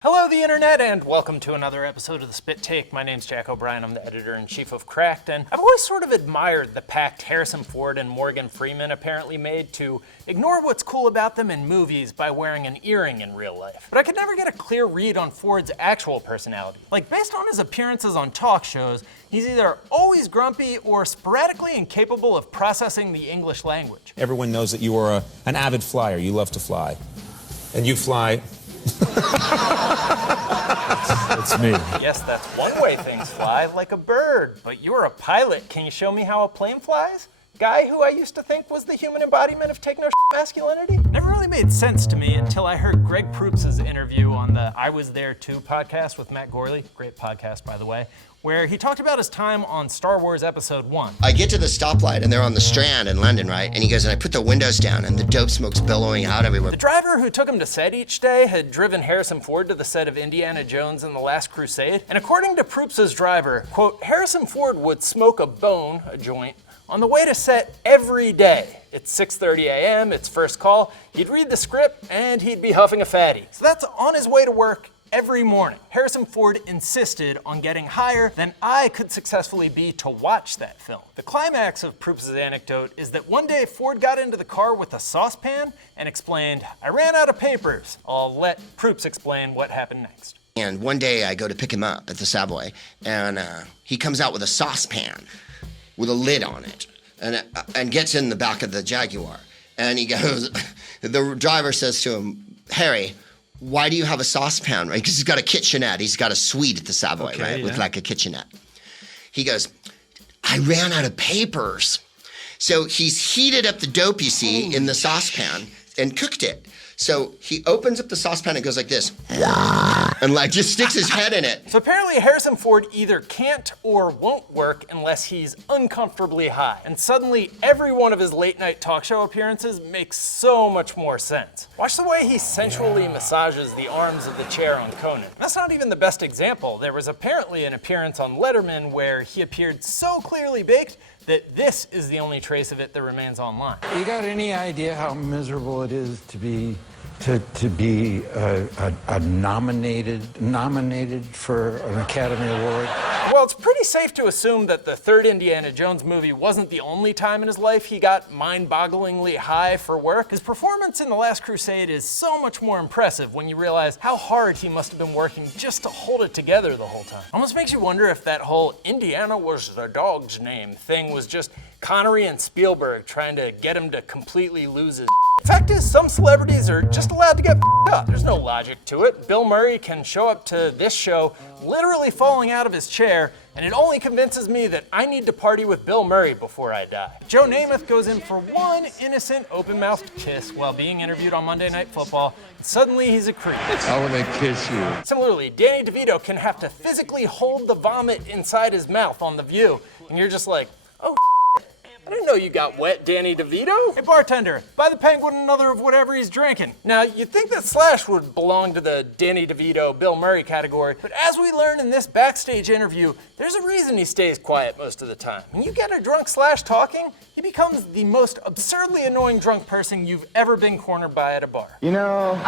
Hello, the internet, and welcome to another episode of The Spit Take. My name's Jack O'Brien. I'm the editor-in-chief of Cracked, and I've always sort of admired the pact Harrison Ford and Morgan Freeman apparently made to ignore what's cool about them in movies by wearing an earring in real life. But I could never get a clear read on Ford's actual personality. Like, based on his appearances on talk shows, he's either always grumpy or sporadically incapable of processing the English language. Everyone knows that you are an avid flyer. You love to fly. And you fly... That's me. Yes, that's one way things fly, like a bird. But you're a pilot. Can you show me how a plane flies? Guy who I used to think was the human embodiment of take no masculinity? Never really made sense to me until I heard Greg Proops' interview on the I Was There Too podcast with Matt Gorley. Great podcast, by the way. Where he talked about his time on Star Wars Episode 1. I get to the stoplight and they're on the Strand in London, right? And he goes, and I put the windows down and the dope smoke's billowing out everywhere. The driver who took him to set each day had driven Harrison Ford to the set of Indiana Jones and the Last Crusade. And according to Proops' driver, quote, Harrison Ford would smoke a joint, on the way to set every day. It's 6:30 a.m., it's first call, he'd read the script, and he'd be huffing a fatty. So that's on his way to work every morning. Harrison Ford insisted on getting higher than I could successfully be to watch that film. The climax of Proops' anecdote is that one day Ford got into the car with a saucepan and explained, I ran out of papers. I'll let Proops explain what happened next. And one day I go to pick him up at the Savoy, and he comes out with a saucepan with a lid on it, and gets in the back of the Jaguar. And he goes, the driver says to him, Harry, why do you have a saucepan, right? Because he's got a kitchenette. He's got a suite at the Savoy, right? Yeah. With like a kitchenette. He goes, I ran out of papers. So he's heated up the dope, you see, in the saucepan and cooked it. So he opens up the saucepan and goes like this, and like just sticks his head in it. So apparently Harrison Ford either can't or won't work unless he's uncomfortably high. And suddenly every one of his late night talk show appearances makes so much more sense. Watch the way he sensually massages the arms of the chair on Conan. That's not even the best example. There was apparently an appearance on Letterman where he appeared so clearly baked that this is the only trace of it that remains online. You got any idea how miserable it is to be nominated for an Academy Award? Well, it's pretty safe to assume that the third Indiana Jones movie wasn't the only time in his life he got mind-bogglingly high for work. His performance in The Last Crusade is so much more impressive when you realize how hard he must have been working just to hold it together the whole time. Almost makes you wonder if that whole Indiana was the dog's name thing was just Connery and Spielberg trying to get him to completely lose his Fact is, some celebrities are just allowed to get up. There's no logic to it. Bill Murray can show up to this show literally falling out of his chair, and it only convinces me that I need to party with Bill Murray before I die. Joe Namath goes in for one innocent, open-mouthed kiss while being interviewed on Monday Night Football, and suddenly he's a creep. I want to kiss you. Similarly, Danny DeVito can have to physically hold the vomit inside his mouth on The View, and you're just like, oh, I didn't know you got wet, Danny DeVito. Hey, bartender, buy the penguin another of whatever he's drinking. Now, you'd think that Slash would belong to the Danny DeVito, Bill Murray category, but as we learn in this backstage interview, there's a reason he stays quiet most of the time. When you get a drunk Slash talking, he becomes the most absurdly annoying drunk person you've ever been cornered by at a bar. You know,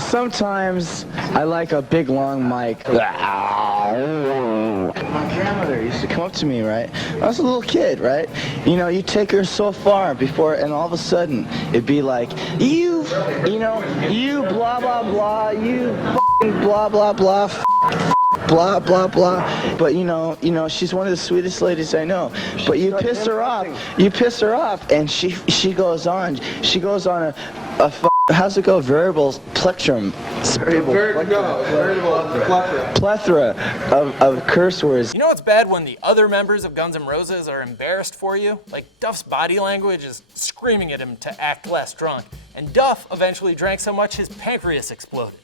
sometimes I like a big, long mic. My grandmother used to come up to me, right? I was a little kid, right? You know, you take her so far before, and all of a sudden, it'd be like, you blah, blah, blah, you f***ing blah, blah, blah, blah, blah, blah. But you know, she's one of the sweetest ladies I know. But you piss her off, and she goes on a how's it go? Variable plectrum. Plethora of curse words. You know what's bad when the other members of Guns N' Roses are embarrassed for you? Like, Duff's body language is screaming at him to act less drunk. And Duff eventually drank so much his pancreas exploded.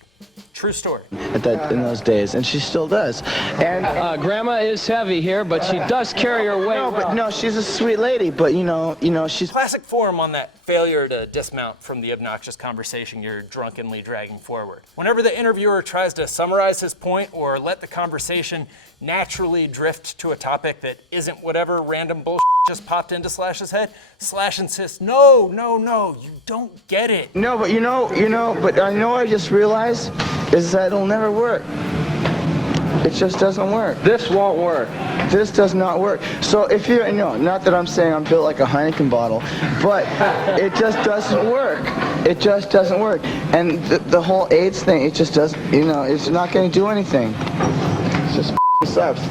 True story. In those days, and she still does. And Grandma is heavy here, but she does carry her weight. No, she's a sweet lady. But you know, she's classic form on that failure to dismount from the obnoxious conversation you're drunkenly dragging forward. Whenever the interviewer tries to summarize his point or let the conversation naturally drift to a topic that isn't whatever random bullshit just popped into Slash's head, Slash insists, no, you don't get it. No, but you know what I just realized is that it'll never work. It just doesn't work. This won't work. This does not work. So if you know, not that I'm saying I'm built like a Heineken bottle, but it just doesn't work. It just doesn't work. And the whole AIDS thing, it just doesn't, it's not going to do anything. It just sucks.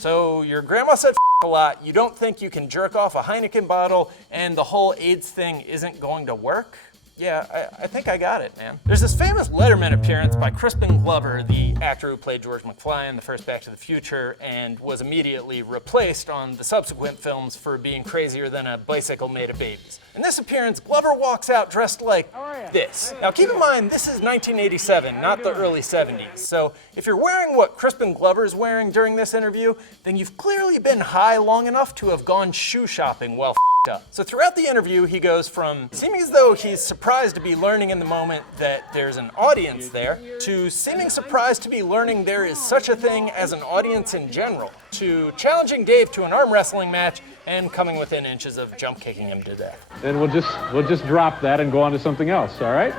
So your grandma said a lot, you don't think you can jerk off a Heineken bottle, and the whole AIDS thing isn't going to work? Yeah, I think I got it, man. There's this famous Letterman appearance by Crispin Glover, the actor who played George McFly in the first Back to the Future and was immediately replaced on the subsequent films for being crazier than a bicycle made of babies. In this appearance, Glover walks out dressed like this. Now keep in mind, this is 1987, not the early 70s. So if you're wearing what Crispin Glover is wearing during this interview, then you've clearly been high long enough to have gone shoe shopping while up. So throughout the interview, he goes from seeming as though he's surprised to be learning in the moment that there's an audience there, to seeming surprised to be learning there is such a thing as an audience in general, to challenging Dave to an arm wrestling match and coming within inches of jump kicking him to death. Then we'll just drop that and go on to something else, all right?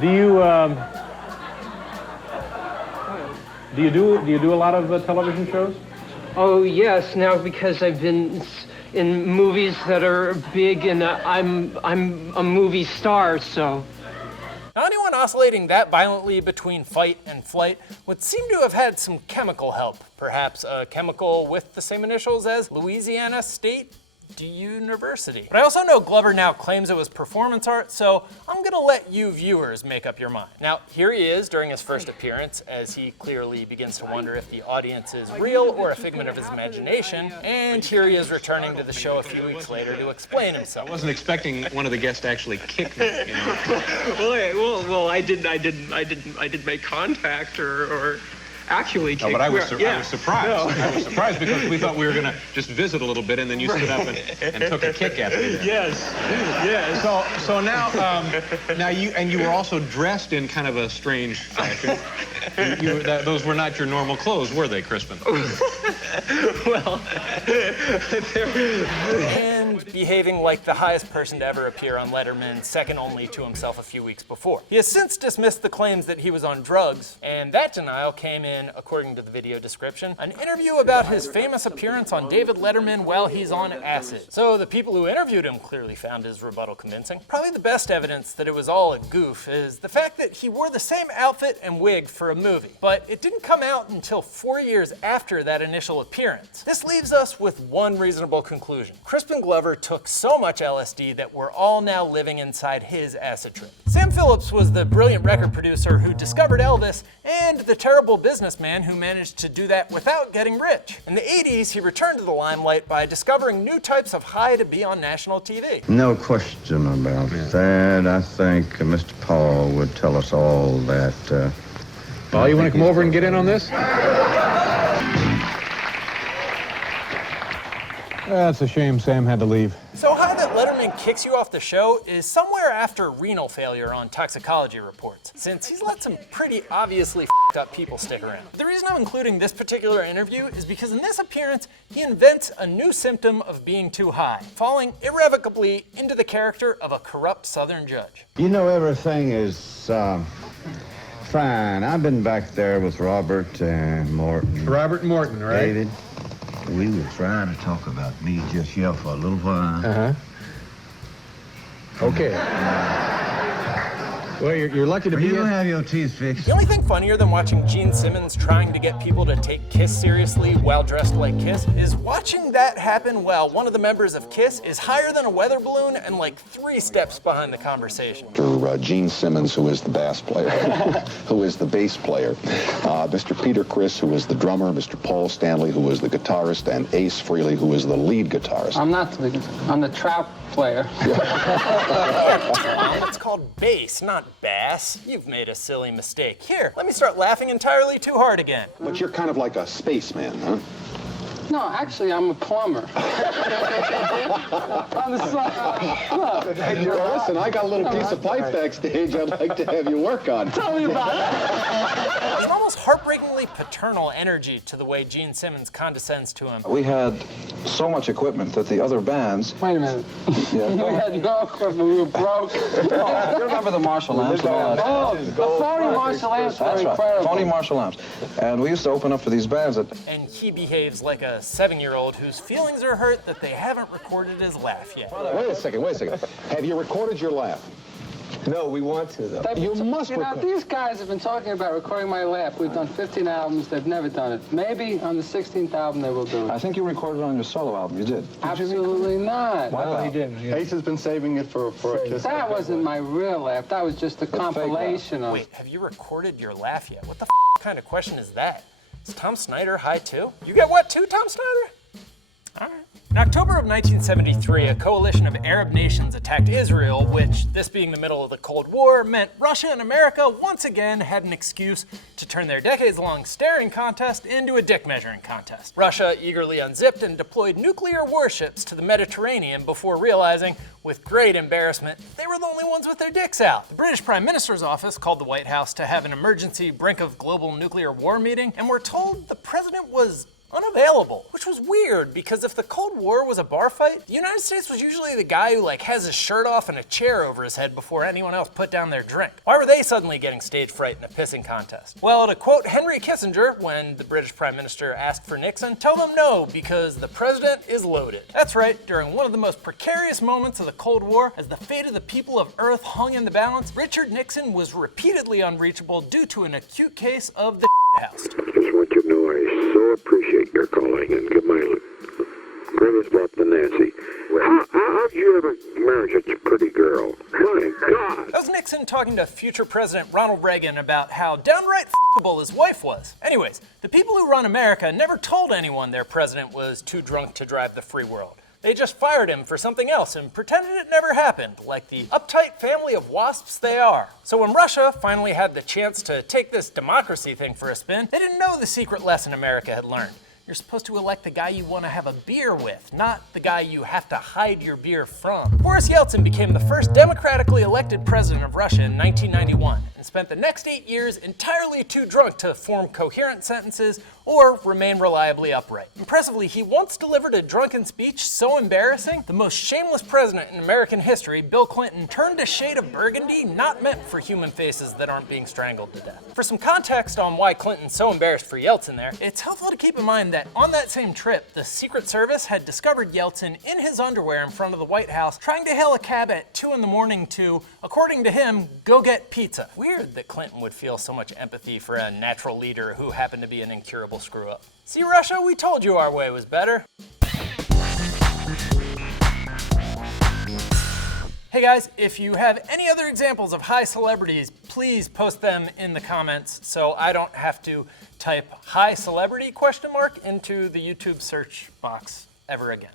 Do you do a lot of television shows? Oh, yes, now because I've been in movies that are big, and I'm a movie star, so. Now, anyone oscillating that violently between fight and flight would seem to have had some chemical help. Perhaps a chemical with the same initials as Louisiana State University. But I also know Glover now claims it was performance art, so I'm gonna let you viewers make up your mind. Now, here he is during his first appearance, as he clearly begins to wonder if the audience is real or a figment of his imagination, and here he is returning to the show a few weeks later to explain himself. I wasn't expecting one of the guests to actually kick me, you know. Well, I didn't make contact or actually kick. No, but I was surprised. No. I was surprised because we thought we were going to just visit a little bit, and then you stood up and took a kick at me. Yes. So now you were also dressed in kind of a strange fashion. Those were not your normal clothes, were they, Crispin? Well, and behaving like the highest person to ever appear on Letterman, second only to himself a few weeks before. He has since dismissed the claims that he was on drugs, and that denial came in, according to the video description, an interview about his famous appearance on David Letterman while he's on acid. So the people who interviewed him clearly found his rebuttal convincing. Probably the best evidence that it was all a goof is the fact that he wore the same outfit and wig for a movie, but it didn't come out until 4 years after that initial appearance. This leaves us with one reasonable conclusion. Crispin Glover took so much LSD that we're all now living inside his acid trip. Sam Phillips was the brilliant record producer who discovered Elvis and the terrible businessman who managed to do that without getting rich. In the 80s, he returned to the limelight by discovering new types of high to be on national TV. No question about that. I think Mr. Paul would tell us all that. Paul, you want to come over and get in on this? That's a shame Sam had to leave. So high that Letterman kicks you off the show is somewhere after renal failure on toxicology reports, since he's let some pretty obviously f***ed up people stick around. The reason I'm including this particular interview is because in this appearance, he invents a new symptom of being too high, falling irrevocably into the character of a corrupt Southern judge. You know, everything is fine. I've been back there with Robert and Morton. Robert Morton, right? David. We were trying to talk about me just here for a little while. Uh-huh. Okay. Well, you're lucky to be here. You have your teeth fixed. The only thing funnier than watching Gene Simmons trying to get people to take Kiss seriously while dressed like Kiss is watching that happen while one of the members of Kiss is higher than a weather balloon and like 3 steps behind the conversation. Gene Simmons, who is the bass player, who is the bass player, Mr. Peter Criss, who is the drummer, Mr. Paul Stanley, who is the guitarist, and Ace Frehley, who is the lead guitarist. I'm the trout player. It's called bass, not bass. You've made a silly mistake. Here, let me start laughing entirely too hard again. But you're kind of like a spaceman, huh? No, actually, I'm a plumber. On the side. Look. Well, listen, I got a little piece of pipe backstage I'd like to have you work on. Tell me about it. There's an almost heartbreakingly paternal energy to the way Gene Simmons condescends to him. We had so much equipment that the other bands... Wait a minute. Yeah. We had no equipment. We were broke. You remember the Marshall amps? Oh, the phony Marshall amps were That's right. incredible. Phony Marshall amps. And we used to open up for these bands that... And he behaves like a 7-year-old whose feelings are hurt that they haven't recorded his laugh yet. Wait a second. Have you recorded your laugh? No, we want to, though. You must record. These guys have been talking about recording my laugh. We've done 15 albums. They've never done it. Maybe on the 16th album they will do it. I think you recorded it on your solo album. You did. Absolutely not. Wow. He didn't. Yeah. Ace has been saving it for a kiss. That wasn't my real laugh. That was just a compilation of... Wait, have you recorded your laugh yet? What the kind of question is that? Is Tom Snyder high too? You get wet too, Tom Snyder? All right. In October of 1973, a coalition of Arab nations attacked Israel, which, this being the middle of the Cold War, meant Russia and America once again had an excuse to turn their decades-long staring contest into a dick-measuring contest. Russia eagerly unzipped and deployed nuclear warships to the Mediterranean before realizing, with great embarrassment, they were the only ones with their dicks out. The British Prime Minister's office called the White House to have an emergency brink of global nuclear war meeting, and we're told the president was unavailable, which was weird because if the Cold War was a bar fight, the United States was usually the guy who has his shirt off and a chair over his head before anyone else put down their drink. Why were they suddenly getting stage fright in a pissing contest? Well, to quote Henry Kissinger when the British Prime Minister asked for Nixon, tell them no because the president is loaded. That's right, during one of the most precarious moments of the Cold War, as the fate of the people of Earth hung in the balance, Richard Nixon was repeatedly unreachable due to an acute case of the house. I just want you to know I so appreciate your calling and good my greatest love to Nancy. How'd you ever marry such a pretty girl? My God! That was Nixon talking to future President Ronald Reagan about how downright f***able his wife was. Anyways, the people who run America never told anyone their president was too drunk to drive the free world. They just fired him for something else and pretended it never happened, like the uptight family of wasps they are. So when Russia finally had the chance to take this democracy thing for a spin, they didn't know the secret lesson America had learned. You're supposed to elect the guy you want to have a beer with, not the guy you have to hide your beer from. Boris Yeltsin became the first democratically elected president of Russia in 1991 and spent the next 8 years entirely too drunk to form coherent sentences or remain reliably upright. Impressively, he once delivered a drunken speech so embarrassing, the most shameless president in American history, Bill Clinton, turned a shade of burgundy not meant for human faces that aren't being strangled to death. For some context on why Clinton's so embarrassed for Yeltsin there, it's helpful to keep in mind that on that same trip, the Secret Service had discovered Yeltsin in his underwear in front of the White House, trying to hail a cab at 2 in the morning to, according to him, go get pizza. Weird that Clinton would feel so much empathy for a natural leader who happened to be an incurable screw-up. See, Russia, we told you our way was better. Hey guys, if you have any other examples of high celebrities, please post them in the comments so I don't have to type high celebrity ? Into the YouTube search box ever again.